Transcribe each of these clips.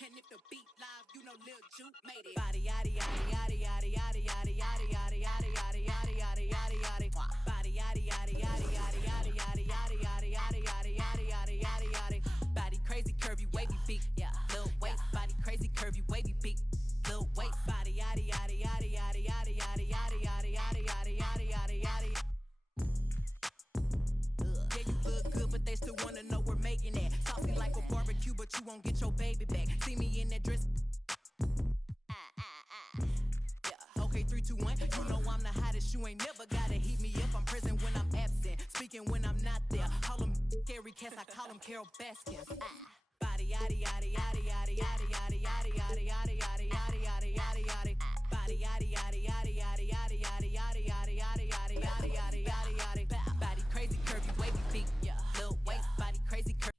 And if the beat live, you know Lil Juke made it. Body yaddy yaddy yaddy yaddy yaddy yaddy yaddy yaddy yaddy yaddy yaddy yaddy yaddy yaddy. Body yaddy yaddy yaddy yaddy yaddy yaddy yaddy yaddy yaddy yaddy yaddy yaddy yaddy yaddy. Body crazy curvy wavy beat. Yeah. Lil waist. Body crazy curvy wavy beat. Lil waist. Body yaddy yaddy yaddy yaddy yaddy yaddy yaddy yaddy yaddy yaddy yaddy yaddy yaddy. Yeah, you look good, but they still wanna know we're making it. Saucy like a barbecue, but you won't get your baby back. See me in that dress. Yeah, okay, 3, 2, 1. You know I'm the hottest. You ain't never gotta heat me up. I'm present when I'm absent, speaking when I'm not there. Call them scary cats, I call them Carol Baskins. Body yaddy yaddy yaddy yaddy yaddy yaddy yaddy yaddy yaddy yaddy yaddy yaddy yaddy yaddy. Body yaddy yaddy yaddy yaddy yaddy yaddy yaddy yaddy yaddy yaddy yaddy yaddy yaddy yaddy. Body crazy curvy wavy feet. Yeah, Lil waist. Body crazy curvy.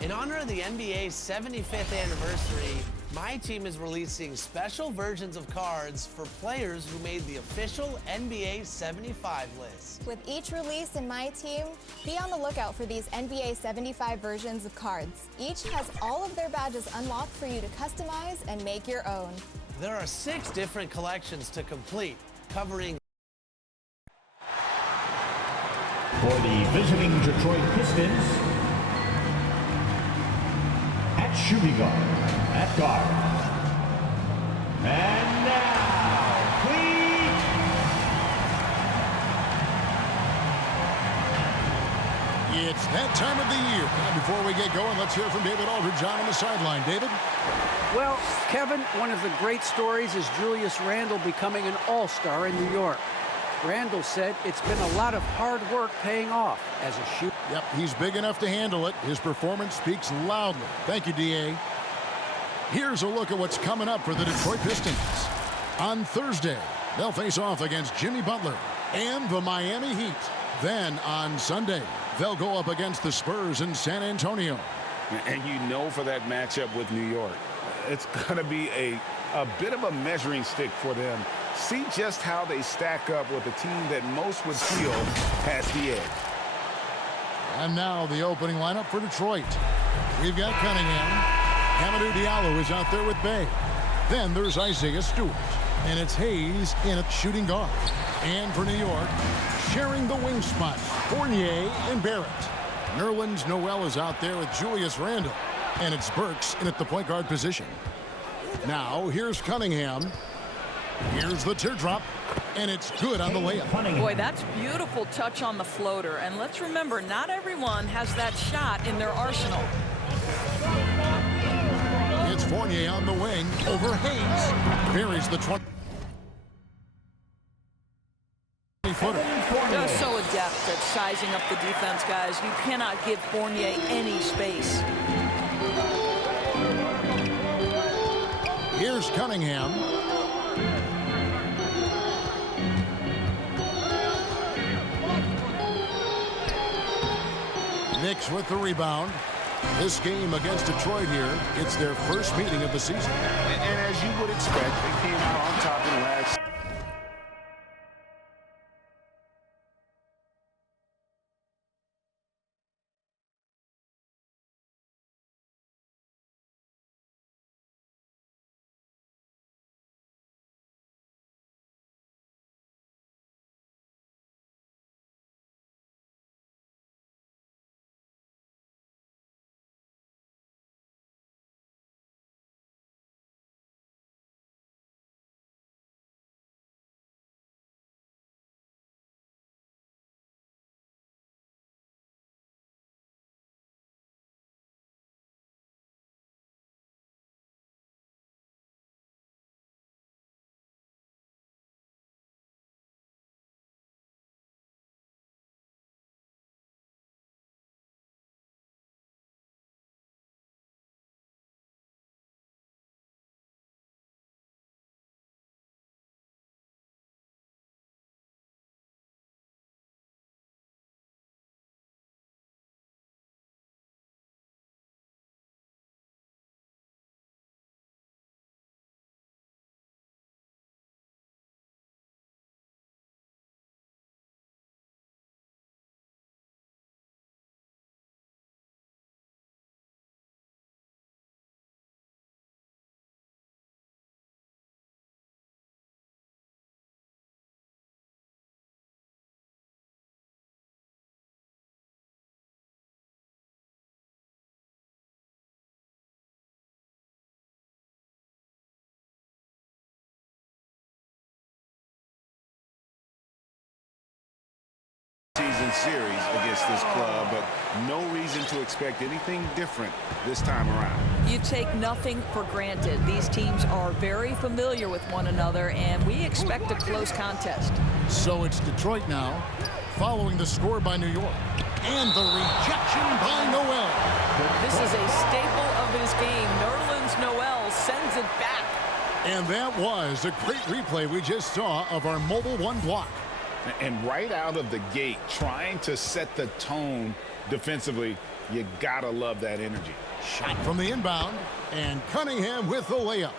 In honor of the NBA's 75th anniversary, my team is releasing special versions of cards for players who made the official NBA 75 list. With each release in My Team, be on the lookout for these NBA 75 versions of cards. Each has all of their badges unlocked for you to customize and make your own. There are 6 different collections to complete, covering For the visiting Detroit Pistons, at shooting guard, at guard. And now, please. It's that time of the year. And before we get going, let's hear from David Aldridge on the sideline. David? Well, Kevin, one of the great stories is Julius Randle becoming an all-star in New York. Randle said it's been a lot of hard work paying off as a shooter. Yep, he's big enough to handle it. His performance speaks loudly. Thank you, D.A. Here's a look at what's coming up for the Detroit Pistons. On Thursday, they'll face off against Jimmy Butler and the Miami Heat. Then on Sunday, they'll go up against the Spurs in San Antonio. And you know, for that matchup with New York, it's going to be a bit of a measuring stick for them. See just how they stack up with a team that most would feel has the edge. And now the opening lineup for Detroit. We've got Cunningham. Hamidou Diallo is out there with Bay. Then there's Isaiah Stewart. And it's Hayes in at shooting guard. And for New York, sharing the wing spots, Fournier and Barrett. Nerlens Noel is out there with Julius Randle. And it's Burks in at the point guard position. Now here's Cunningham. Here's the teardrop, and it's good on the layup. Boy, that's beautiful touch on the floater. And let's remember, not everyone has that shot in their arsenal. It's Fournier on the wing over Hayes. Buries the 20-footer. They're so adept at sizing up the defense, guys. You cannot give Fournier any space. Here's Cunningham. Knicks with the rebound. This game against Detroit here, it's their first meeting of the season. And as you would expect, they came out on top in the last series against this club, but no reason to expect anything different this time around. You take nothing for granted. These teams are very familiar with one another, and we expect a close contest. So it's Detroit now, following the score by New York. And the rejection by Noel. This is a staple of his game. Nerlens Noel sends it back. And that was a great replay we just saw of our Mobile One block. And right out of the gate, trying to set the tone defensively, you gotta love that energy. Shot from the inbound, and Cunningham with the layup.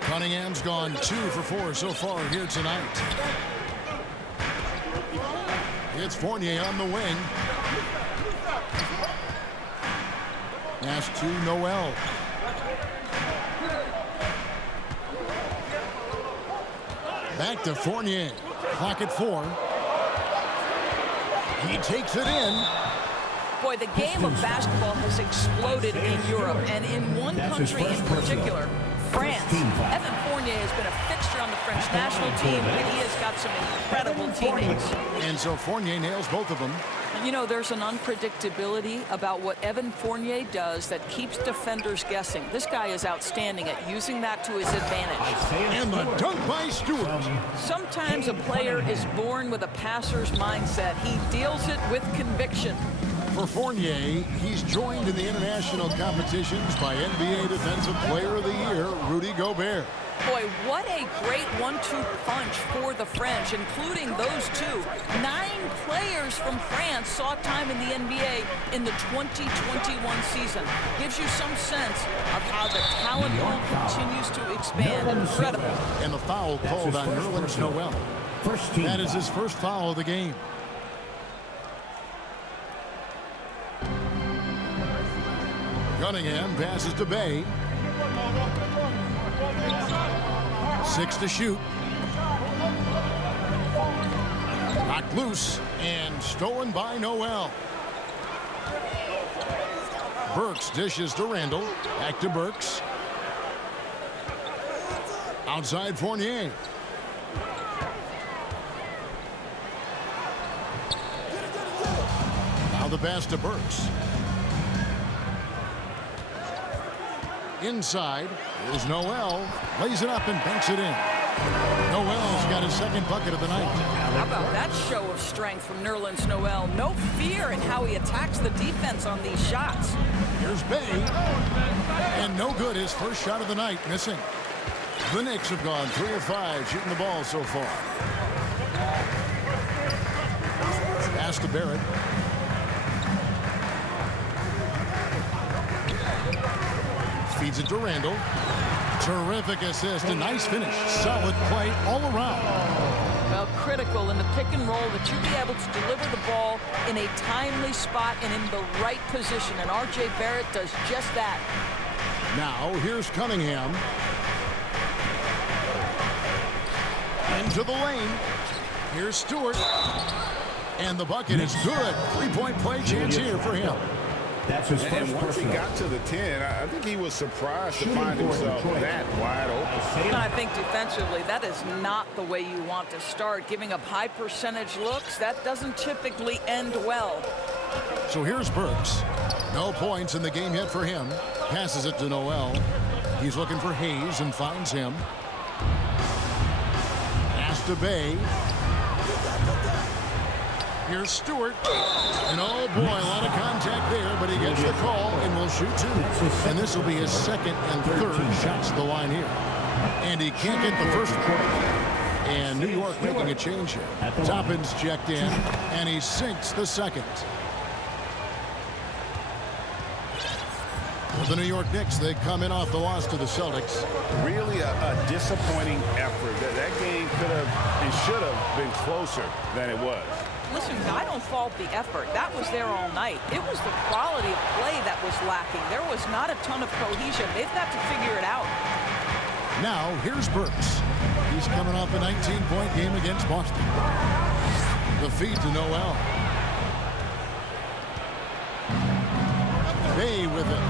Cunningham's gone 2 for 4 so far here tonight. It's Fournier on the wing. Pass to Noel. Back to Fournier. Clock at 4. He takes it in. Boy, the game of basketball has exploded in Europe, and in one country in particular, France. Evan Fournier has been a fixture on the French national team, and he has got some incredible teammates. And so Fournier nails both of them. You know, there's an unpredictability about what Evan Fournier does that keeps defenders guessing. This guy is outstanding at using that to his advantage. And the dunk by Stewart. Sometimes a player is born with a passer's mindset. He deals it with conviction. For Fournier, he's joined in the international competitions by NBA Defensive Player of the Year, Rudy Gobert. Boy, what a great 1-2 punch for the French, including those two. 9 players from France saw time in the NBA in the 2021 season. Gives you some sense of how the talent pool continues to expand. Incredible. And the foul called on Nerlens Noel. That is his first foul of the game. Cunningham passes to Bay. 6 to shoot. Knocked loose and stolen by Noel. Burks dishes to Randall. Back to Burks. Outside Fournier. Now the pass to Burks. Inside is Noel. Lays it up and banks it in. Noel's got his second bucket of the night. How about that show of strength from Nerlens Noel? No fear in how he attacks the defense on these shots. Here's Bay. And no good, his first shot of the night, missing. The Knicks have gone 3 of 5 shooting the ball so far. Pass to Barrett. Feeds it to Randall. Terrific assist. A nice finish. Solid play all around. Well, critical in the pick and roll that you be able to deliver the ball in a timely spot and in the right position. And R.J. Barrett does just that. Now, here's Cunningham. Into the lane. Here's Stewart. And the bucket is good. 3-point play chance here for him. That's his first. And once he got to the 10, I think he was surprised to find himself that wide open. And I think defensively, that is not the way you want to start. Giving up high percentage looks, that doesn't typically end well. So here's Burks. No points in the game yet for him. Passes it to Noel. He's looking for Hayes and finds him. Pass to Bay. Here's Stewart. And oh boy, a lot of contact there, but he gets the call and will shoot 2. And this will be his second and third shots to the line here. And he can't get the first one. And New York making a change here. Toppin's checked in, and he sinks the second. For the New York Knicks, they come in off the loss to the Celtics. Really a disappointing effort. That game could have and should have been closer than it was. Listen, I don't fault the effort. That was there all night. It was the quality of play that was lacking. There was not a ton of cohesion. They've got to figure it out. Now, here's Burks. He's coming off a 19-point game against Boston. The feed to Noel. Bay with it.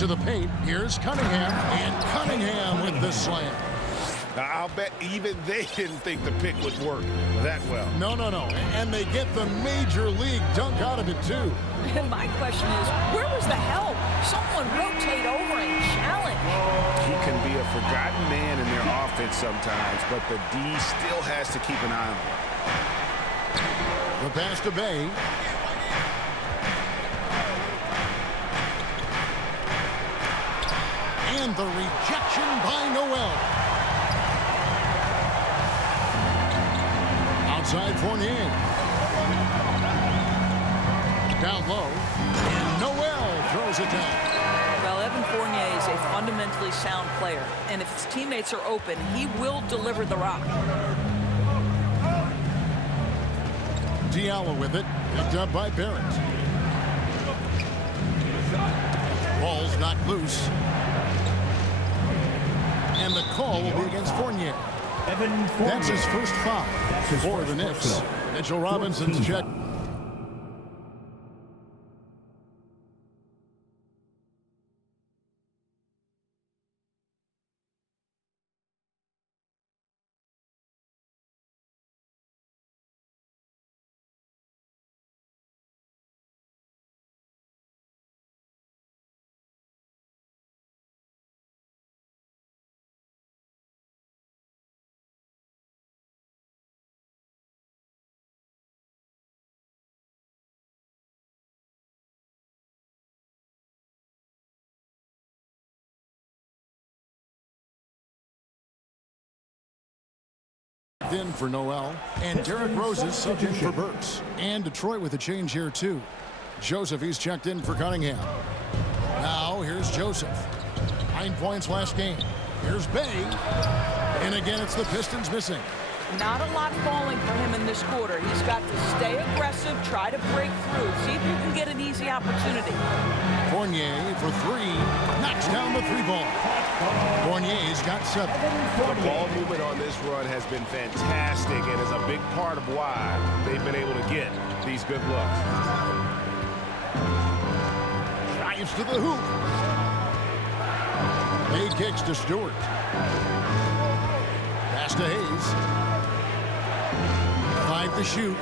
To the paint. Here's Cunningham. And Cunningham with the slam. Now, I'll bet even they didn't think the pick would work that well. No. And they get the major league dunk out of it, too. And my question is, where was the help? Someone rotate over and challenge. He can be a forgotten man in their offense sometimes, but the D still has to keep an eye on him. The pass to Bay. And the rejection by Noel. Outside Fournier. Down low. And Noel throws it down. Well, Evan Fournier is a fundamentally sound player. And if his teammates are open, he will deliver the rock. Diallo with it. Picked up by Barrett. Ball's knocked loose. And the call will be against Fournier. Evan Fournier. That's his first foul for the Knicks. Mitchell Robinson's check. In for Noel, and Derrick Rose is subbed in for Burks. And Detroit with a change here too. Joseph, he's checked in for Cunningham. Now here's Joseph. 9 points last game. Here's Bay. And again, it's the Pistons missing. Not a lot falling for him in this quarter. He's got to stay aggressive, try to break through, see if you can get an easy opportunity. Fournier for three, knocks down the three ball. Fournier's got 7. The ball movement on this run has been fantastic and is a big part of why they've been able to get these good looks. Drives to the hoop. He kicks to Stewart. Pass to Hayes. 5 to shoot.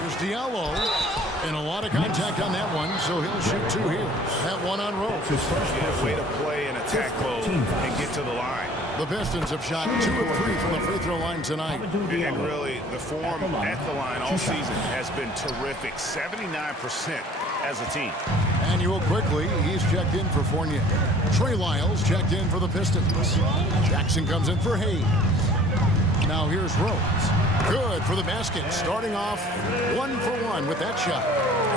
Here's Diallo. And a lot of contact on that one, so he'll shoot 2 here. That one on Rose. Yeah, way to play in attack mode and get to the line. The Pistons have shot 2 of 3 from the free throw line tonight. And really, the form at the line all season has been terrific. 79% as a team. Manuel quickly, he's checked in for Fournier. Trey Lyles checked in for the Pistons. Jackson comes in for Hayes. Now here's Rose. Good for the basket, starting off 1 for 1 with that shot.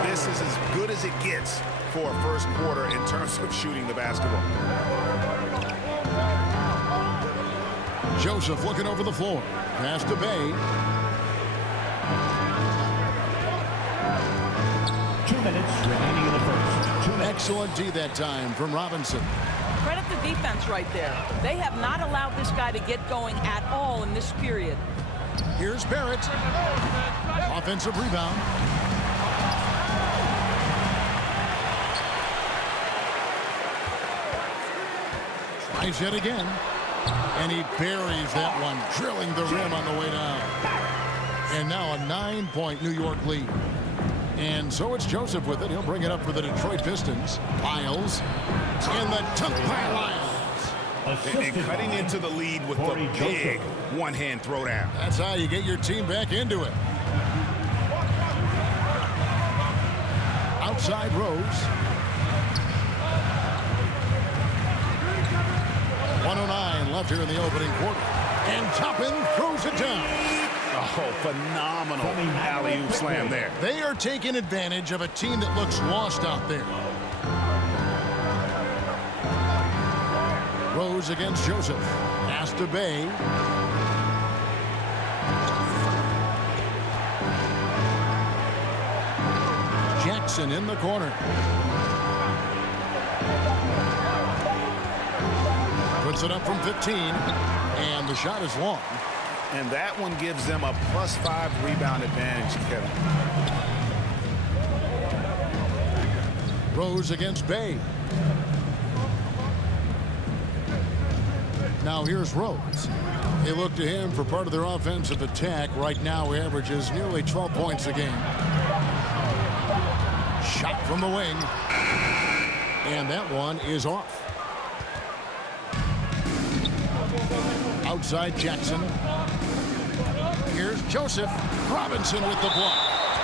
This is as good as it gets for a first quarter in terms of shooting the basketball. Joseph looking over the floor. Pass to Bay. 2 minutes remaining in the first. 2 minutes. Excellent D that time from Robinson. Credit the defense right there. They have not allowed this guy to get going at all in this period. Here's Barrett. Offensive rebound. Tries yet again. And he buries that one, drilling the rim on the way down. And now a 9-point New York lead. And so it's Joseph with it. He'll bring it up for the Detroit Pistons. Lyles. And the dunk by Lyles. And cutting into the lead with the big one-hand throwdown. That's how you get your team back into it. Outside Rose. 1:09 left here in the opening quarter. And Toppin throws it down. Oh, phenomenal alley-oop slam there. They are taking advantage of a team that looks lost out there. Rose against Joseph. Pass to Bay. Jackson in the corner. Puts it up from 15. And the shot is long. And that one gives them a +5 rebound advantage, Kevin. Rose against Bay. Now here's Rose. They look to him for part of their offensive attack. Right now averages nearly 12 points a game. Shot from the wing. And that one is off. Outside Jackson. Here's Joseph. Robinson with the block.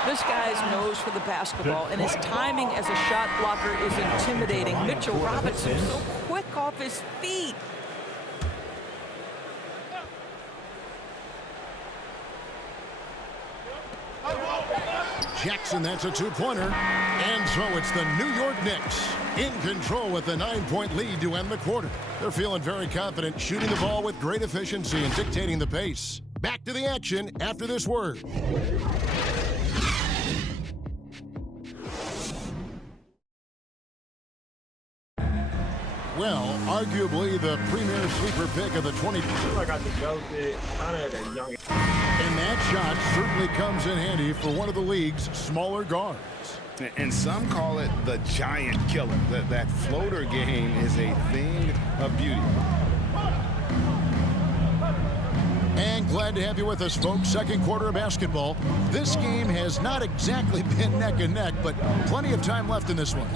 This guy's nose for the basketball, and his timing as a shot blocker is intimidating. Mitchell Robinson so quick off his feet. Jackson, that's a two-pointer. And so it's the New York Knicks in control with a 9-point lead to end the quarter. They're feeling very confident, shooting the ball with great efficiency and dictating the pace. Back to the action after this word. Well, arguably the premier sleeper pick of the 20. And that shot certainly comes in handy for one of the league's smaller guards. And some call it the giant killer. That floater game is a thing of beauty. And glad to have you with us, folks. Second quarter of basketball. This game has not exactly been neck and neck, but plenty of time left in this one.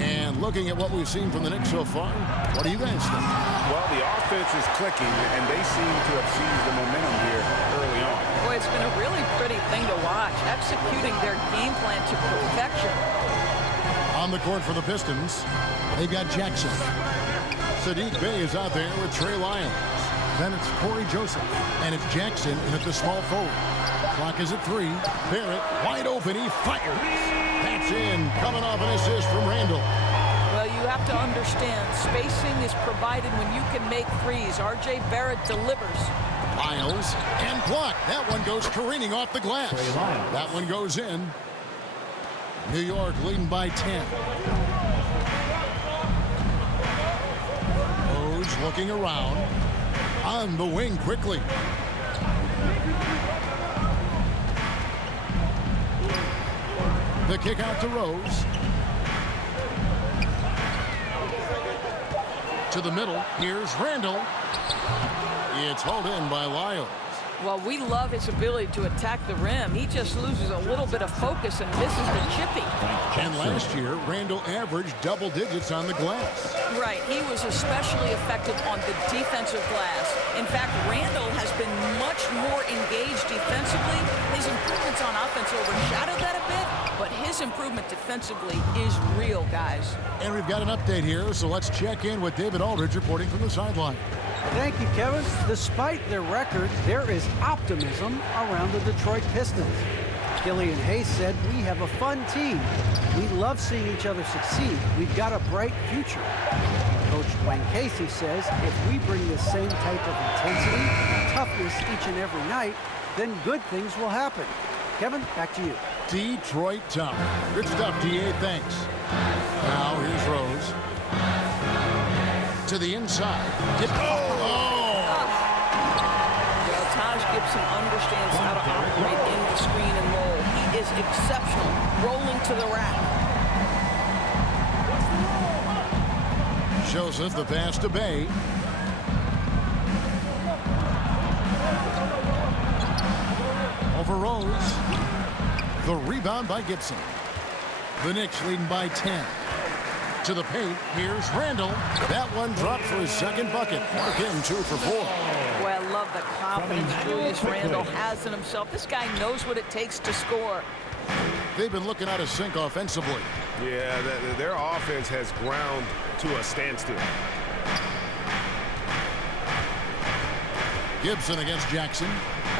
And looking at what we've seen from the Knicks so far, what do you guys think? Well, the offense is clicking, and they seem to have seized the momentum here early on. Boy, it's been a really pretty thing to watch, executing their game plan to perfection. On the court for the Pistons, they've got Jackson. Saddiq Bey is out there with Trey Lyons. Then it's Corey Joseph, and it's Jackson in at the small forward. Clock is at 3. Barrett wide open. He fires. That's in. Coming off an assist from Randall. Well, you have to understand, spacing is provided when you can make threes. R.J. Barrett delivers. Lyles and blocked. That one goes careening off the glass. That one goes in. New York leading by 10. Rose looking around. On the wing quickly. The kick out to Rose. To the middle. Here's Randall. It's hauled in by Lyles. Well, we love his ability to attack the rim. He just loses a little bit of focus and misses the chippy. And last year, Randall averaged double digits on the glass. Right. He was especially effective on the defensive glass. In fact, Randall has been much more engaged defensively. His improvements on offense overshadowed that a bit, but his improvement defensively is real, guys. And we've got an update here, so let's check in with David Aldridge reporting from the sideline. Thank you, Kevin. Despite their record, there is optimism around the Detroit Pistons. Killian Hayes said, "We have a fun team. We love seeing each other succeed. We've got a bright future." Coach Dwayne Casey says, "If we bring the same type of intensity, toughness each and every night, then good things will happen." Kevin, back to you. Detroit tough. Good stuff, D.A. Thanks. Now here's Rose. To the inside. Taj Gibson understands how to operate in the screen and roll. He is exceptional, rolling to the rack. Joseph, the pass to Bay. Over Rose. The rebound by Gibson. The Knicks leading by 10. To the paint, here's Randall. That one dropped for his second bucket. Mark him 2 for 4. Boy, I love the confidence Julius Randle has in himself. This guy knows what it takes to score. They've been looking out of sync offensively. Yeah, their offense has ground to a standstill. Gibson against Jackson.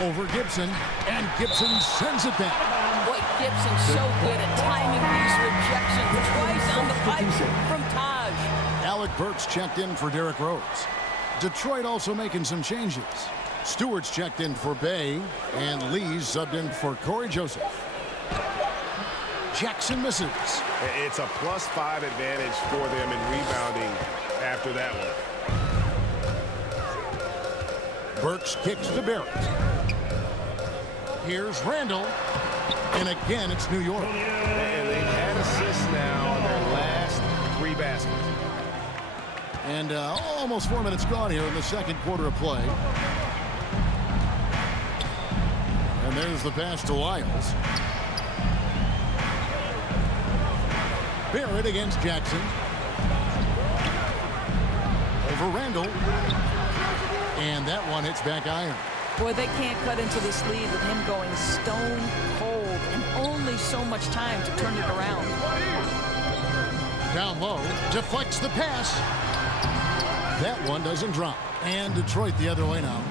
Over Gibson. And Gibson sends it back. Boy, Gibson's so good at timing these rejections. Twice on the pipe from Taj. Alec Burks checked in for Derrick Rose. Detroit also making some changes. Stewart's checked in for Bay. And Lee's subbed in for Corey Joseph. Jackson misses. It's a +5 advantage for them in rebounding after that one. Burks kicks to Barrett. Here's Randall. And again, it's New York. And they've had assists now in their last 3 baskets. And almost 4 minutes gone here in the second quarter of play. And there's the pass to Lyles. Barrett against Jackson. Over Randall. And that one hits back iron. Boy, they can't cut into this lead with him going stone cold and only so much time to turn it around. Down low, deflects the pass. That one doesn't drop. And Detroit the other way now.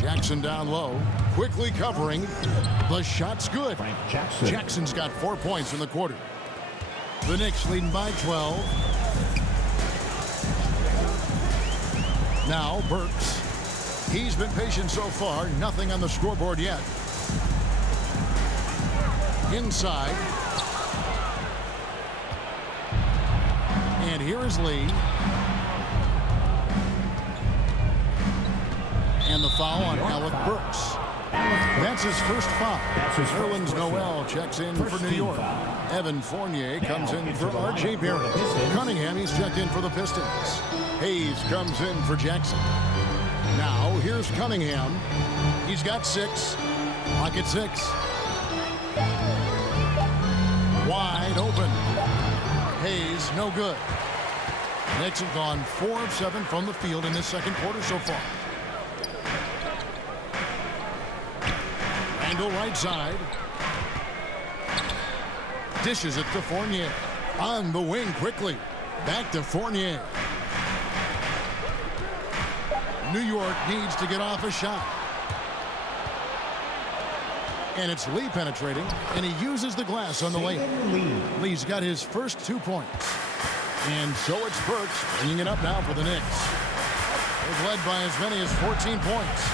Jackson down low, quickly covering. The shot's good. Jackson's got 4 points in the quarter. The Knicks leading by 12. Now Burks. He's been patient so far. Nothing on the scoreboard yet. Inside. And here is Lee. And the foul on Alec Burks. That's his first foul. Nerlens Noel checks in for New York. Evan Fournier comes in for R.J. Barrett. Cunningham, he's checked in for the Pistons. Hayes comes in for Jackson. Now, here's Cunningham. He's got 6. Pocket 6. Wide open. Hayes, no good. Knicks have gone 4 of 7 from the field in this second quarter so far. Randall right side. Dishes it to Fournier. On the wing quickly. Back to Fournier. New York needs to get off a shot. And it's Lee penetrating, and he uses the glass on the layup. Lee's got his first 2 points. And so it's Burks bringing it up now for the Knicks. They've led by as many as 14 points.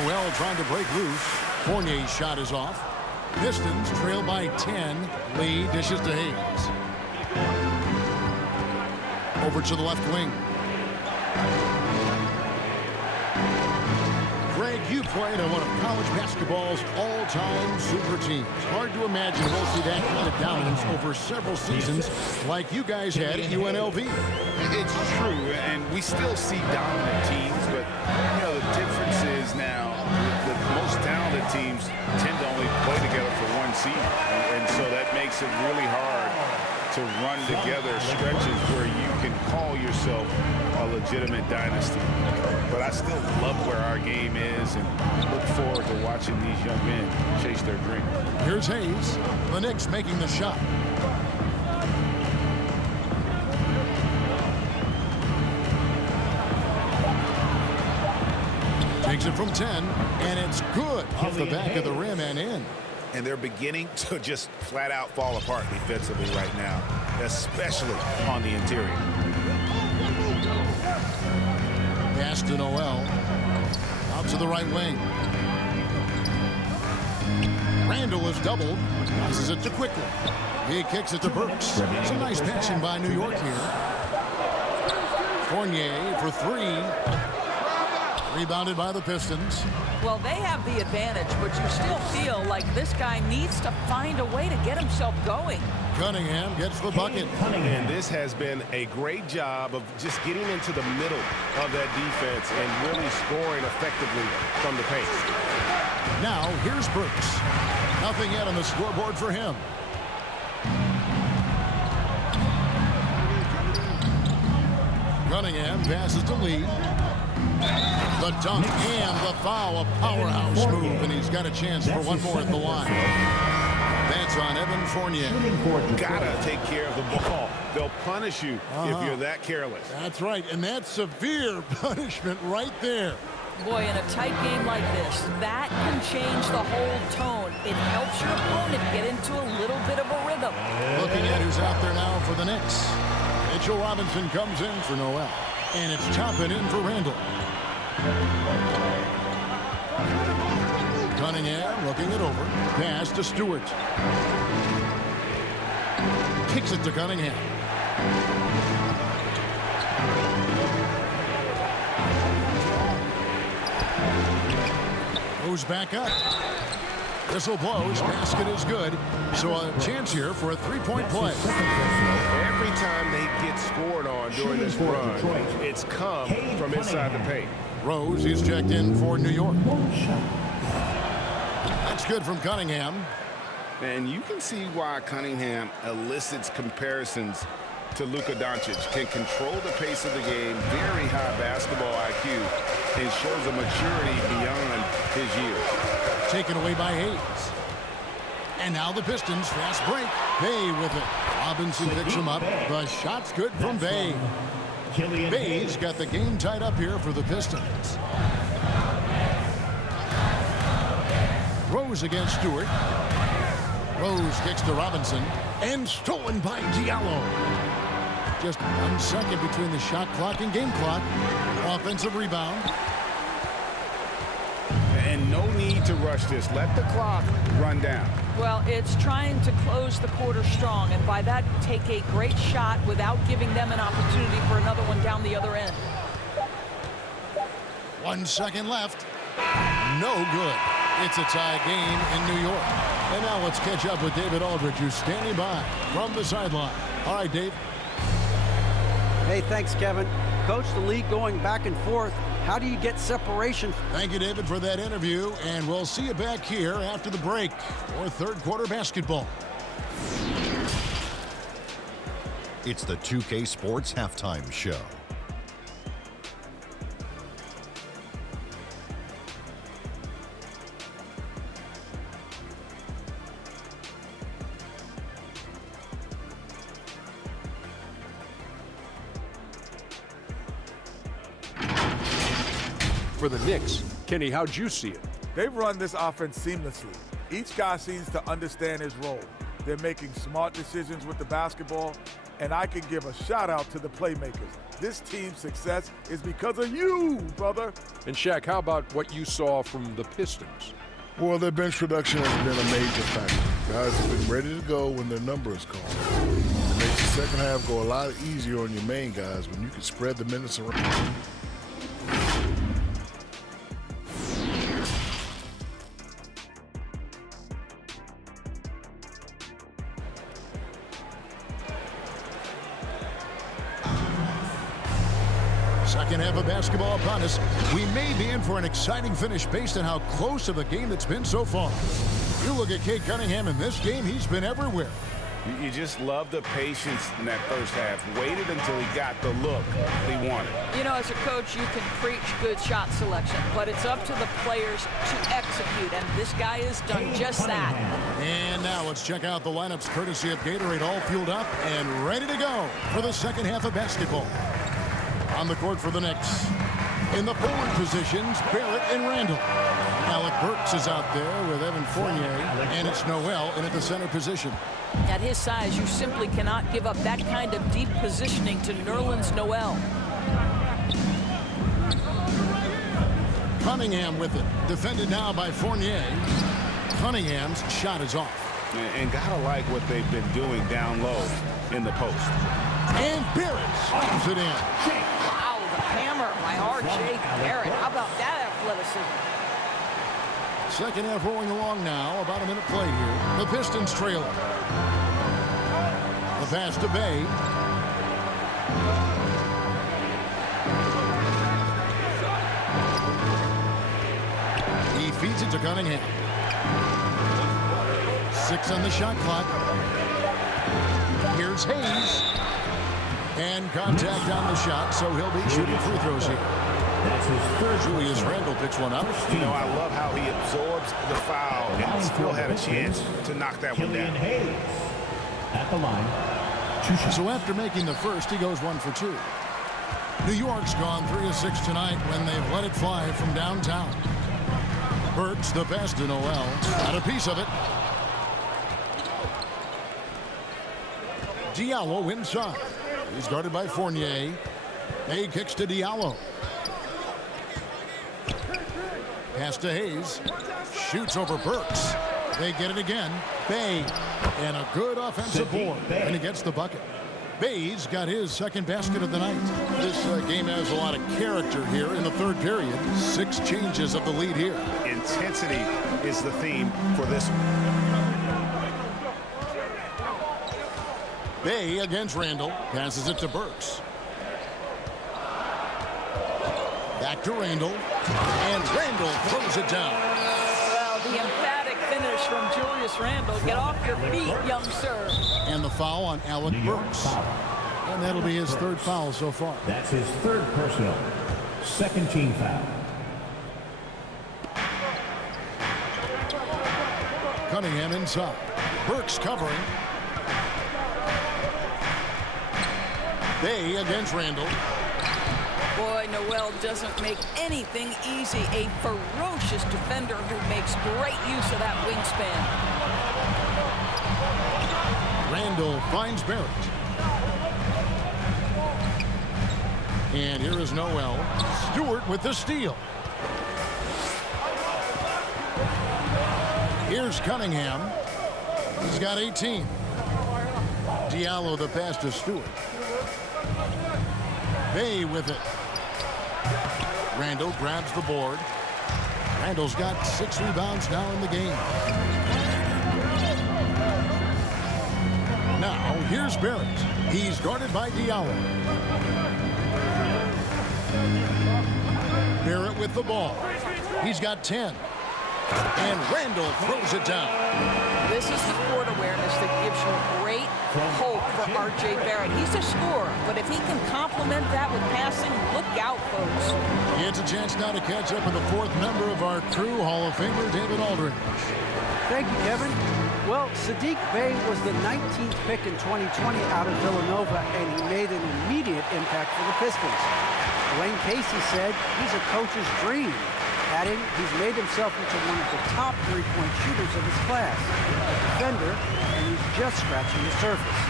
Noel trying to break loose. Fournier's shot is off. Pistons trail by 10. Lee dishes to Hayes. Over to the left wing. Greg, you played on one of college basketball's all-time super teams. Hard to imagine we'll see that kind of dominance over several seasons like you guys had at UNLV. It's true, and we still see dominant teams, but you know the difference is now the most talented teams tend to only play together for one season, and so that makes it really hard to run together stretches where you can call yourself a legitimate dynasty. But I still love where our game is and look forward to watching these young men chase their dream. Here's Hayes. The Knicks making the shot. Takes it from 10, and it's good off the back of the rim and in. And they're beginning to just flat out fall apart defensively right now, especially on the interior. Pass to Noel. Out to the right wing. Randall is doubled. Passes it to Quickly. He kicks it to Burks. Some nice passing by New York here. Fournier for 3. Rebounded by the Pistons. Well, they have the advantage, but you still feel like this guy needs to find a way to get himself going. Cunningham gets the bucket. And this has been a great job of just getting into the middle of that defense and really scoring effectively from the paint. Now, here's Burks. Nothing yet on the scoreboard for him. Cunningham passes to Lee. The dunk and the foul, a powerhouse move, and he's got a chance for one more at the line. That's on Evan Fournier. Gotta take care of the ball. They'll punish you if you're that careless. That's right, and that's severe punishment right there. Boy, in a tight game like this, that can change the whole tone. It helps your opponent get into a little bit of a rhythm. Looking at who's out there now for the Knicks. Mitchell Robinson comes in for Noel, and it's chopping in for Randall. Cunningham looking it over. Pass to Stewart. Kicks it to Cunningham. Goes back up. This will blow. His basket is good. So a chance here for a three-point play. Every time they get scored on during this run, it's come from inside the paint. Rose is checked in for New York. That's good from Cunningham. And you can see why Cunningham elicits comparisons to Luka Doncic. Can control the pace of the game, very high basketball IQ, and shows a maturity beyond his years. Taken away by Hayes. And now the Pistons, fast break. Bay with it. Robinson picks him up. The shot's good from Bay. Bay's got the game tied up here for the Pistons. Rose against Stewart. Rose kicks to Robinson. And stolen by Diallo. Just 1 second between the shot clock and game clock. Offensive rebound. And no need to rush this. Let the clock run down. Well, it's trying to close the quarter strong, and by that, take a great shot without giving them an opportunity for another one down the other end. 1 second left. No good. It's a tie game in New York. And now let's catch up with David Aldridge, who's standing by from the sideline. All right, Dave. Hey, thanks, Kevin. Coach, the league going back and forth. How do you get separation? Thank you, David, for that interview, and we'll see you back here after the break for third quarter basketball. It's the 2K Sports Halftime Show. For the Knicks, Kenny, how'd you see it? They've run this offense seamlessly. Each guy seems to understand his role. They're making smart decisions with the basketball, and I can give a shout out to the playmakers. This team's success is because of you, brother. And Shaq, how about what you saw from the Pistons? Well, their bench production has been a major factor. Guys have been ready to go when their number is called. It makes the second half go a lot easier on your main guys when you can spread the minutes around. Second half of basketball upon us. We may be in for an exciting finish based on how close of a game it's been so far. You look at Cade Cunningham in this game, he's been everywhere. You just love the patience in that first half. Waited until he got the look he wanted. You know, as a coach, you can preach good shot selection, but it's up to the players to execute, and this guy has done just that. And now let's check out the lineups courtesy of Gatorade, all fueled up and ready to go for the second half of basketball. On the court for the Knicks. In the forward positions, Barrett and Randall. Alec Burks is out there with Evan Fournier, and it's Noel in at the center position. At his size, you simply cannot give up that kind of deep positioning to Nerlens Noel. Cunningham with it. Defended now by Fournier. Cunningham's shot is off. And gotta like what they've been doing down low in the post. And Barrett slams it in. Wow, the hammer by R.J. Barrett. How about that athleticism? Second half rolling along now. About a minute play here. The Pistons trailing. The pass to Bay. He feeds it to Cunningham. 6 on the shot clock. Here's Hayes. And contact on the shot, so he'll be shooting free throws here. That's his third. Julius Randle picks one up. You know, I love how he absorbs the foul and still had a chance to knock that one down. Hayes at the line. So after making the first, he goes 1 for 2. New York's gone 3 of 6 tonight when they've let it fly from downtown. Burks, the pass to Noel. Got a piece of it. Diallo inside. He's guarded by Fournier. Hay kicks to Diallo. Pass to Hayes. Shoots over Burks. They get it again. Bay. And a good offensive board. And he gets the bucket. Bay's got his second basket of the night. This game has a lot of character here in the third period. 6 changes of the lead here. Intensity is the theme for this one. Bay against Randall. Passes it to Burks. Back to Randall. And Randall throws it down. Well, the emphatic finish from Julius Randall. Get off your feet, young sir. And the foul on Alec Burks. And that'll be his third foul so far. That's his third personal. Second team foul. Cunningham inside. Burks covering. Bay against Randall. Boy, Noel doesn't make anything easy. A ferocious defender who makes great use of that wingspan. Randall finds Barrett. And here is Noel. Stewart with the steal. Here's Cunningham. He's got 18. Diallo the pass to Stewart. Bay with it. Randall grabs the board. Randall's got 6 rebounds now in the game. Now here's Barrett. He's guarded by Diallo. Barrett with the ball. He's got 10. And Randall throws it down. This is the court awareness that gives you great hope for R.J. Barrett. He's a scorer, but if he can complement that with passing, look out, folks. It's a chance now to catch up with the 4th member of our crew, Hall of Famer David Aldridge. Thank you, Kevin. Well, Sadiq Bey was the 19th pick in 2020 out of Villanova, and he made an immediate impact for the Pistons. Dwayne Casey said he's a coach's dream, adding he's made himself into one of the top 3-point shooters of his class. A defender, and he's just scratching the surface.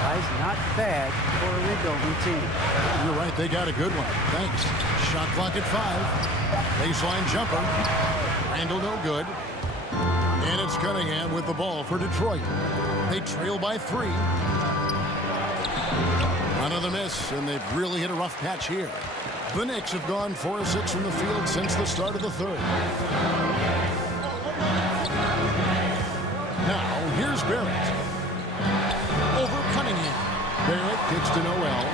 Guy's not bad for a rebuilding team. You're right, they got a good one. Thanks. Shot clock at 5. Baseline jumper. Randall no good. And it's Cunningham with the ball for Detroit. They trail by 3. Another miss, and they've really hit a rough patch here. The Knicks have gone 4 of 6 from the field since the start of the third. Now, here's Barrett. Over Cunningham. Barrett kicks to Noel.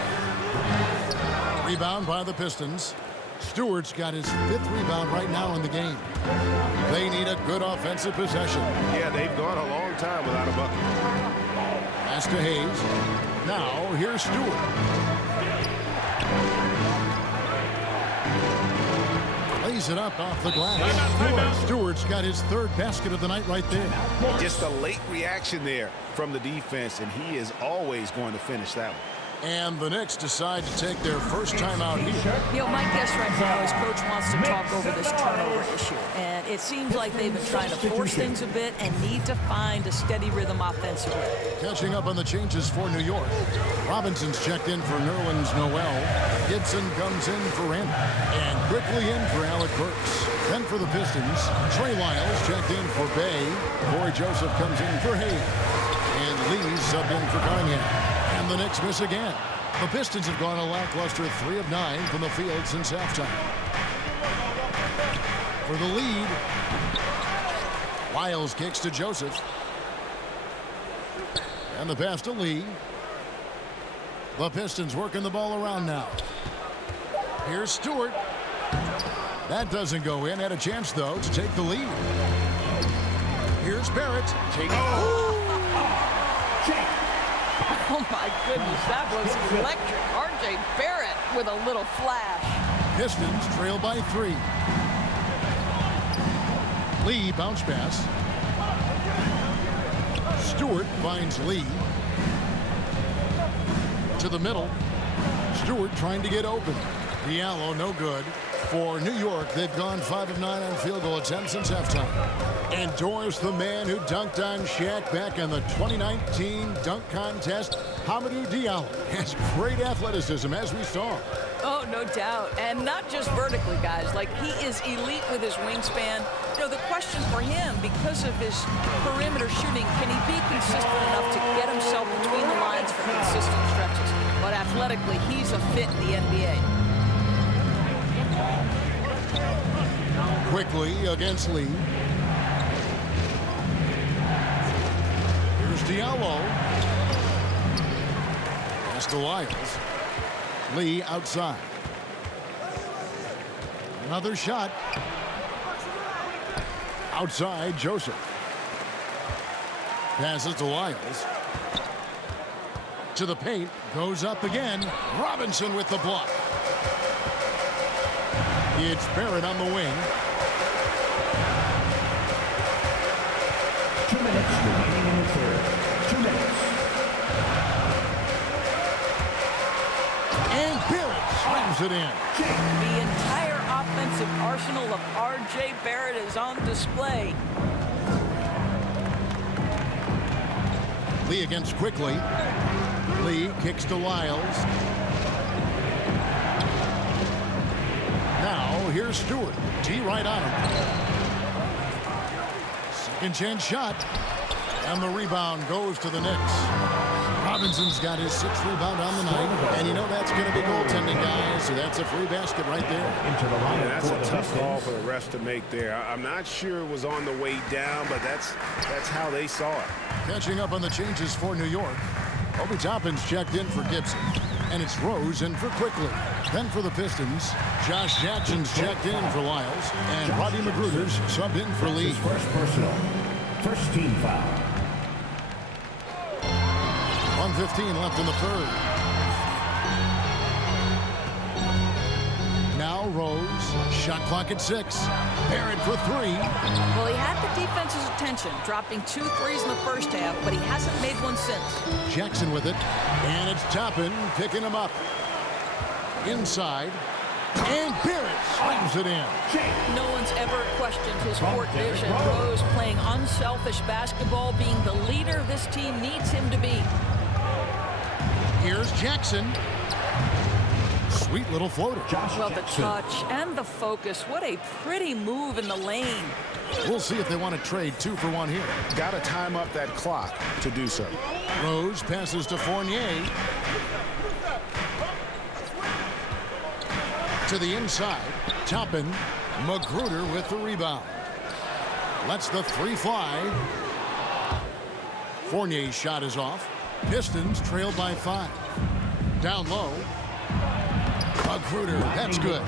Rebound by the Pistons. Stewart's got his 5th rebound right now in the game. They need a good offensive possession. Yeah, they've gone a long time without a bucket. Pass to Hayes. Now, here's Stewart. Lays it up off the glass. Stewart's got his 3rd basket of the night right there. Just a late reaction there from the defense, and he is always going to finish that one. And the Knicks decide to take their first time out here. You know, my guess right now is Coach wants to talk over this turnover issue. And it seems like they've been trying to force things a bit and need to find a steady rhythm offensively. Catching up on the changes for New York. Robinson's checked in for Nerlens Noel. Gibson comes in for Randall. And quickly in for Alec Burks. Then for the Pistons, Trey Lyles checked in for Bay. Corey Joseph comes in for Hayes. And Lee subbed in for Cunningham. And the Knicks miss again. The Pistons have gone a lackluster 3 of 9 from the field since halftime. For the lead, Lyles kicks to Joseph. And the pass to Lee. The Pistons working the ball around now. Here's Stewart. That doesn't go in. Had a chance, though, to take the lead. Here's Barrett. Oh, my goodness, that was electric. R.J. Barrett with a little flash. Pistons trail by 3. Lee bounce pass. Stewart finds Lee. To the middle. Stewart trying to get open. Diallo no good. For New York, they've gone 5 of 9 on field goal attempts since halftime. Endorse the man who dunked on Shaq back in the 2019 dunk contest. Hamidou Diallo has great athleticism, as we saw. Oh, no doubt. And not just vertically, guys. Like, he is elite with his wingspan. You know, the question for him, because of his perimeter shooting, can he be consistent enough to get himself between the lines for consistent stretches? But athletically, he's a fit in the NBA. Quickly against Lee. Here's Diallo. Pass to Lyles. Lee outside. Another shot. Outside, Joseph. Passes to Lyles. To the paint. Goes up again. Robinson with the block. It's Barrett on the wing. 2 minutes remaining in the third. 2 minutes. And Barrett slams it in. The entire offensive arsenal of R.J. Barrett is on display. Lee against Quickly. Lee kicks to Lyles. Now here's Stewart. T right on him. Second chance shot. And the rebound goes to the Knicks. Robinson's got his 6th rebound on the night. And you know that's going to be goaltending, guys. So that's a free basket right there. Into the line. That's a tough call for the refs to make there. I'm not sure it was on the way down, but that's how they saw it. Catching up on the changes for New York. Obi Toppin's checked in for Gibson. And it's Rose in for Quickly. Then for the Pistons, Josh Jackson's checked in for Lyles. And Rodney Magruder's subbed in for Lee. First personal. First team foul. 1:15 left in the third. Now Rose. Shot clock at 6. Barrett for 3. Well, he had the defense's attention, dropping 2 threes in the first half, but he hasn't made one since. Jackson with it. And it's Toppin picking him up. Inside. And Barrett slams it in. No one's ever questioned his court vision. Rose playing unselfish basketball, being the leader this team needs him to be. Here's Jackson. Sweet little floater. Well, the touch and the focus. What a pretty move in the lane. We'll see if they want to trade 2 for 1 here. Got to time up that clock to do so. Rose passes to Fournier. To the inside. Toppin. Magruder with the rebound. Lets the 3 fly. Fournier's shot is off. Pistons trailed by 5. Down low. Magruder, that's good.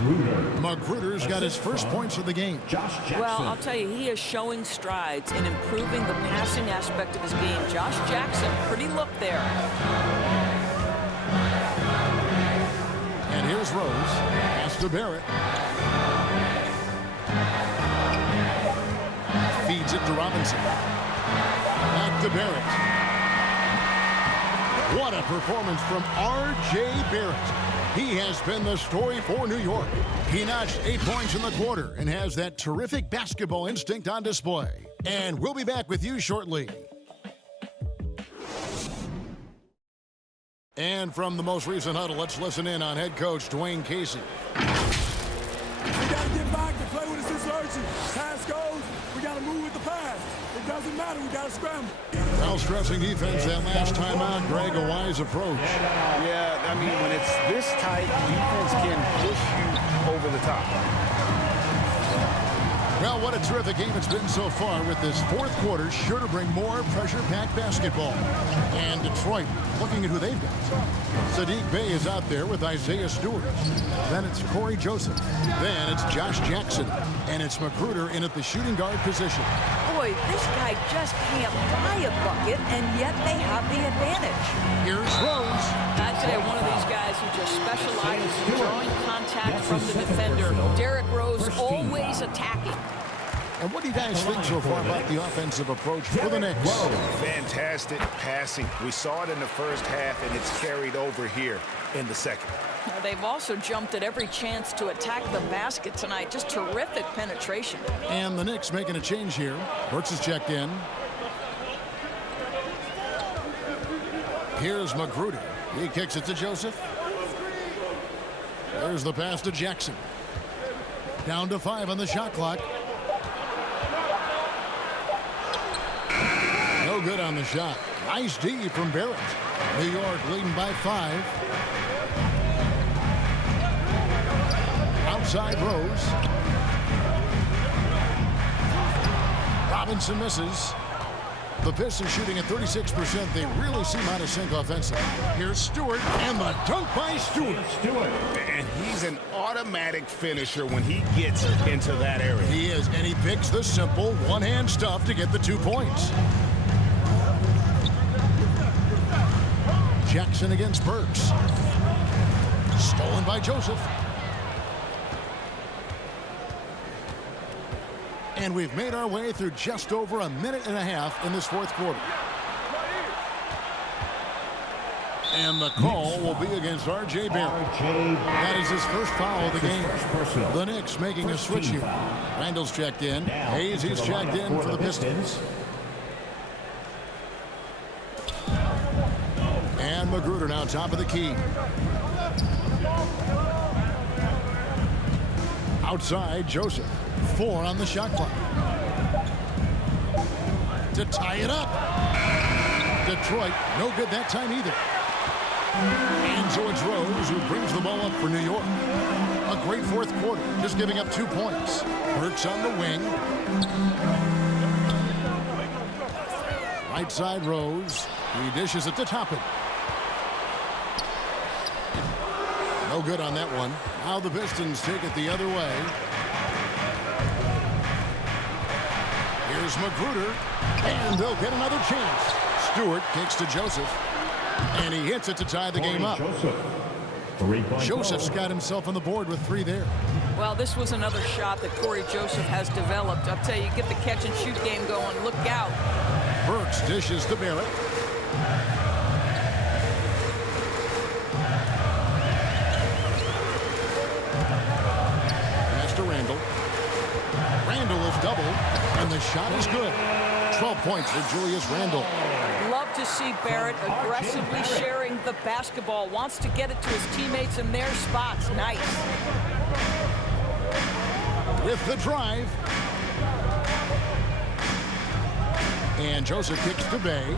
Magruder's got his first points of the game. Well, I'll tell you, he is showing strides in improving the passing aspect of his game. Josh Jackson, pretty look there. And here's Rose. Pass to Barrett. Feeds it to Robinson. Back to Barrett. What a performance from R.J. Barrett. He has been the story for New York. He notched 8 points in the quarter and has that terrific basketball instinct on display. And we'll be back with you shortly. And from the most recent huddle, let's listen in on head coach Dwayne Casey. We got to get back and play with the situation. Pass goes, we got to move with the pass. It doesn't matter, we got to scramble. Foul stressing defense that last time out. Greg, a wise approach. Yeah, I mean, when it's this tight, defense can push you over the top. Well, what a terrific game it's been so far, with this 4th quarter sure to bring more pressure-packed basketball. And Detroit looking at who they've got. Sadiq Bey is out there with Isaiah Stewart. Then it's Corey Joseph. Then it's Josh Jackson. And it's Magruder in at the shooting guard position. Boy, this guy just can't buy a bucket, and yet they have the advantage. Here's Rose. I'd say one of these guys who just specializes in drawing contact from the defender. Derrick Rose always attacking. And what do you guys think so far about the offensive approach for the Knicks? Fantastic passing. We saw it in the first half, and it's carried over here in the second. They've also jumped at every chance to attack the basket tonight. Just terrific penetration. And the Knicks making a change here. Brooks is checked in. Here's Magruder. He kicks it to Joseph. There's the pass to Jackson. Down to 5 on the shot clock. No good on the shot. Nice D from Barrett. New York leading by 5. Outside Rose. Robinson misses. The Pistons shooting at 36%. They really seem out of sync offensively. Here's Stewart, and the dunk by Stewart. And he's an automatic finisher when he gets into that area. He is, and he picks the simple one-hand stuff to get the 2 points. Jackson against Burks. Stolen by Joseph. And we've made our way through just over a minute and a half in this fourth quarter. And the call will be against R.J. Barrett. That is his first foul of the game. The Knicks making a switch here. Randall's checked in. Hayes, he's checked in for the Pistons. And Magruder now top of the key. Outside, Joseph. 4 on the shot clock. To tie it up. Detroit, no good that time either. And so it's Rose who brings the ball up for New York. A great fourth quarter, just giving up 2 points. Burks on the wing. Right side Rose. He dishes it to Toppin. No good on that one. Now the Pistons take it the other way. Here's Magruder, and they'll get another chance. Stewart kicks to Joseph, and he hits it to tie the game up. Joseph's got himself on the board with 3 there. Well, this was another shot that Corey Joseph has developed. I'll tell you, get the catch-and-shoot game going. Look out. Burks dishes to Barrett. Pass to Randall. Randall is doubled, and the shot is good. 12 points for Julius Randall. Love to see Barrett aggressively sharing the basketball. Wants to get it to his teammates in their spots. Nice. With the drive. And Joseph kicks to Bay.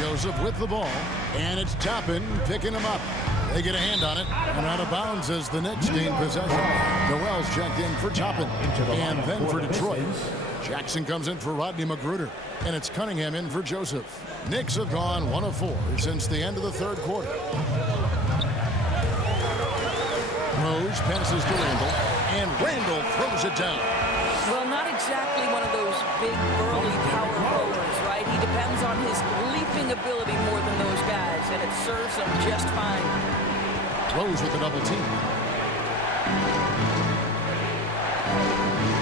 Joseph with the ball. And it's Toppin picking him up. They get a hand on it, and out of bounds as the Knicks gain possession. Noel's checked in for Toppin, and then for Detroit. Jackson comes in for Rodney Magruder, and it's Cunningham in for Joseph. Knicks have gone 1 of 4 since the end of the third quarter. Rose passes to Randall, and Randall throws it down. Well, not exactly one of those big, burly power forwards, right? He depends on his leaping ability more than those guys, and it serves him just fine. Rose with a double team.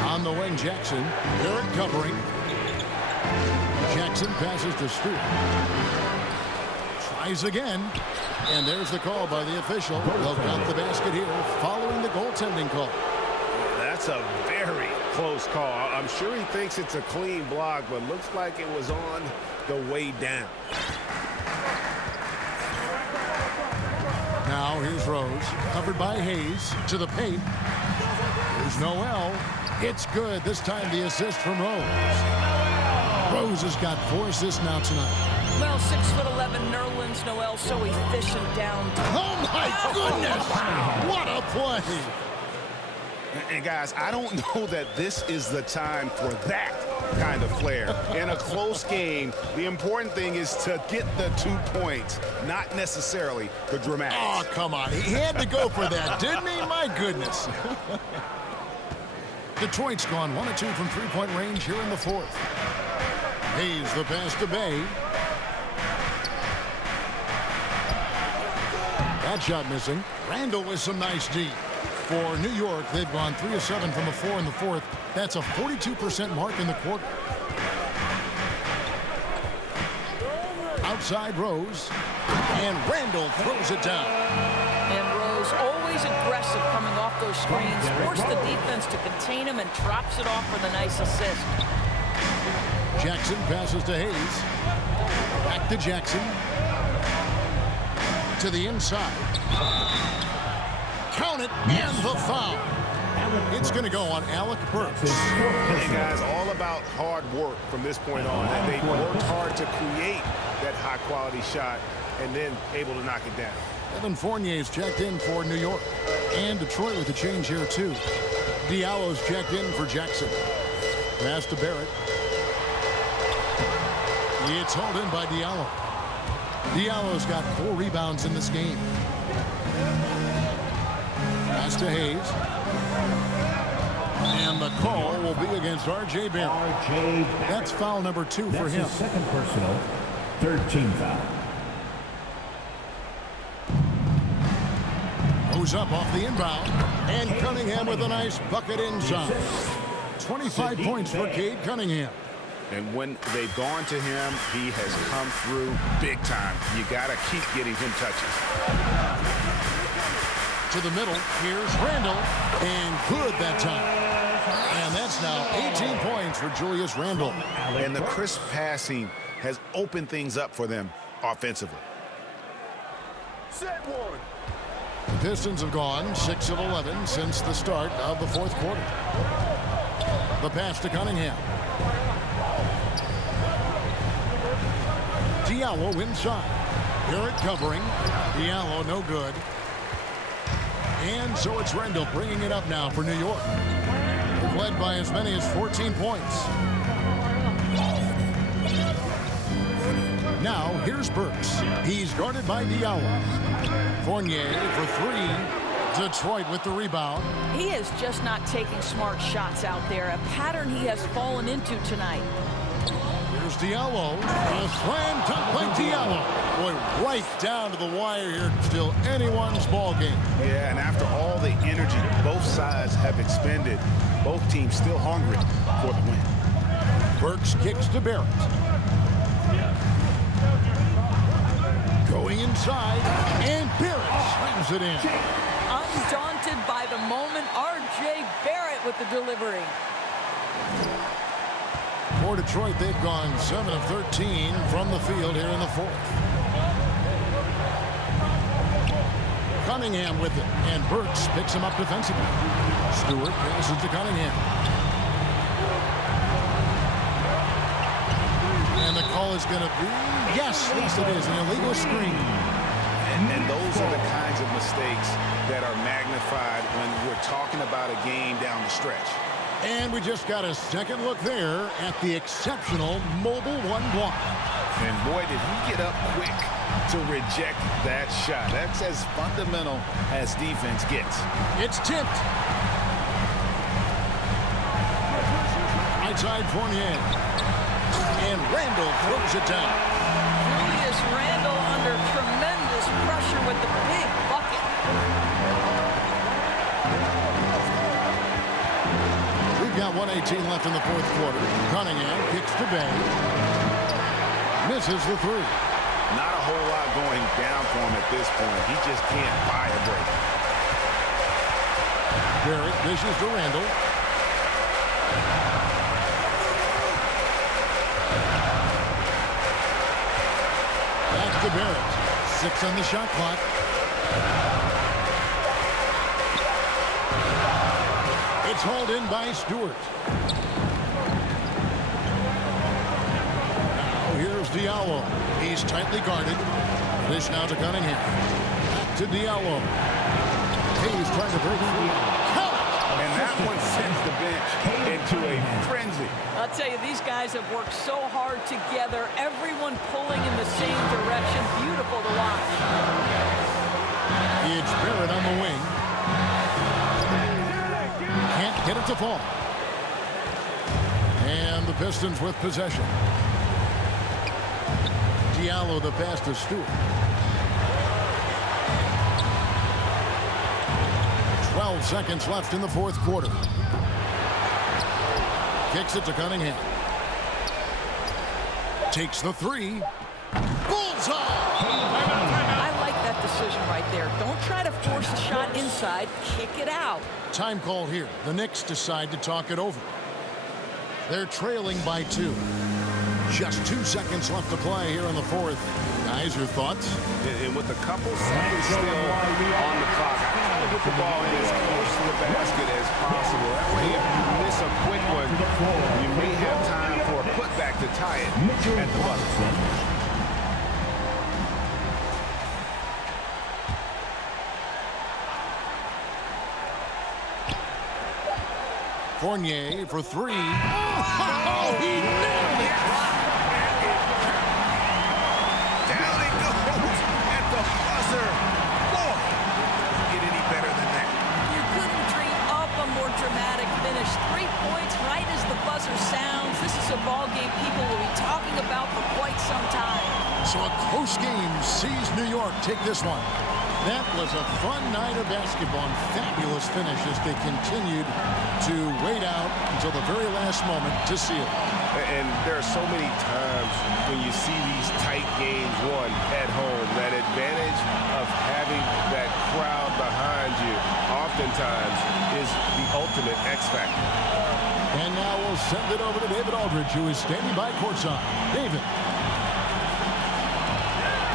On the wing, Jackson. Barrett covering. Jackson passes to Stewart. Tries again. And there's the call by the official. They'll count the basket here following the goaltending call. That's a very close call. I'm sure he thinks it's a clean block, but looks like it was on the way down. Now here's Rose, covered by Hayes, to the paint. Here's Noel. It's good. This time the assist from Rose. Rose has got 4 assists now tonight. Well, 6'11", Nerlens Noel, so efficient down. Oh my goodness! What a play! And guys, I don't know that this is the time for that kind of flair. In a close game, the important thing is to get the 2 points, not necessarily the dramatics. Oh, come on. He had to go for that, didn't he? My goodness. Detroit's gone 1 of 2 from three-point range here in the fourth. Hayes the pass to Bay. That shot missing. Randall with some nice D. For New York, they've gone 3 of 7 from the floor in the fourth. That's a 42% mark in the quarter. Outside Rose. And Randall throws it down. And Rose, always aggressive coming off those screens. Forced the defense to contain him and drops it off for the nice assist. Jackson passes to Hayes. Back to Jackson. To the inside. Count it, and the foul. It's going to go on Alec Burks. Hey, guys, all about hard work from this point on. And they worked hard to create that high-quality shot and then able to knock it down. Evan Fournier is checked in for New York. And Detroit with a change here, too. Diallo's checked in for Jackson. Pass to Barrett. It's hauled in by Diallo. Diallo's got 4 rebounds in this game. Pass to Hayes. And the call will be against R.J. Barrett. That's foul number 2 for him. That's his second personal, 13 foul. Goes up off the inbound. And Cunningham with a nice bucket inside. 25 points for Cade Cunningham. And when they've gone to him, he has come through big time. You got to keep getting him touches. To the middle, here's Randle, and good that time. And that's now 18 points for Julius Randle. And the crisp passing has opened things up for them offensively. Set one. The Pistons have gone 6 of 11 since the start of the 4th quarter. The pass to Cunningham. Diallo inside. Barrett covering. Diallo no good. And so it's Randle bringing it up now for New York. Led by as many as 14 points. Now here's Burks. He's guarded by Diallo. Fournier for 3. Detroit with the rebound. He is just not taking smart shots out there, a pattern he has fallen into tonight. Here's Diallo. A slam dunk by Diallo. Boy, right down to the wire here. Still anyone's ball game. Yeah, and after all the energy both sides have expended, both teams still hungry for the win. Burks kicks to Barrett. Going inside, and Barrett slams it in. Undaunted by the moment, R.J. Barrett with the delivery. For Detroit, they've gone 7 of 13 from the field here in the 4th. Cunningham with it, and Burks picks him up defensively. Stewart passes to Cunningham. And the call is going to be, yes, it is, an illegal screen. And those are the kinds of mistakes that are magnified when we're talking about a game down the stretch. And we just got a second look there at the exceptional mobile 1 block. And boy, did he get up quick to reject that shot. That's as fundamental as defense gets. It's tipped. Right side Fournier. And Randle throws it down. Julius Randle under tremendous pressure with the big bucket. We've got 1:18 left in the 4th quarter. Cunningham kicks to Bay. Misses the 3. Not a whole lot going down for him at this point. He just can't buy a break. Barrett dishes to Randle. Back to Barrett. 6 on the shot clock. It's hauled in by Stewart. Now here's Diallo. He's tightly guarded. Dish now to Cunningham. Back to Diallo. He's trying to break through. And that one sends the bench into a frenzy. I'll tell you, these guys have worked so hard together. Everyone pulling in the same direction. Beautiful to watch. It's Barrett on the wing. Can't get it to fall. And the Pistons with possession. Diallo the pass to Stewart. 12 seconds left in the 4th quarter. Kicks it to Cunningham. Takes the 3. Bullseye! I like that decision right there. Don't try to force a shot inside. Kick it out. Time call here. The Knicks decide to talk it over. They're trailing by 2. Just 2 seconds left to play here in the fourth. Guys, your thoughts? And with a couple seconds still on the clock, I try to get the ball in as close to the basket as possible. That way, if you miss a quick one, you may have time for a putback to tie it at the buzzer. Fournier for three. Oh, he nailed it! Down it goes at the buzzer. Boy, doesn't get any better than that. You couldn't dream up a more dramatic finish. 3 points right as the buzzer sounds. This is a ball game people will be talking about for quite some time. So a close game sees New York take this one. That was a fun night of basketball and fabulous finish as they continued to wait out until the very last moment to seal it. And there are so many times when you see these tight games won at home, that advantage of having that crowd behind you oftentimes is the ultimate X factor. And now we'll send it over to David Aldridge, who is standing by courtside. David.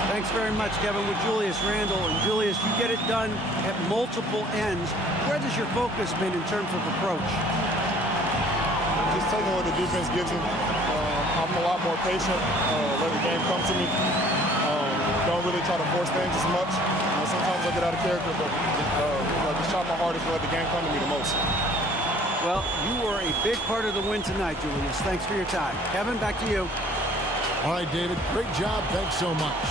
Thanks very much, Kevin, with Julius Randle. And Julius, you get it done at multiple ends. Where does your focus been in terms of approach? Just taking what the defense gives me. I'm a lot more patient. Let the game come to me. Don't really try to force things as much. Sometimes I get out of character, but just try my hardest to let the game come to me the most. Well, you were a big part of the win tonight, Julius. Thanks for your time. Kevin, back to you. All right, David, great job. Thanks so much.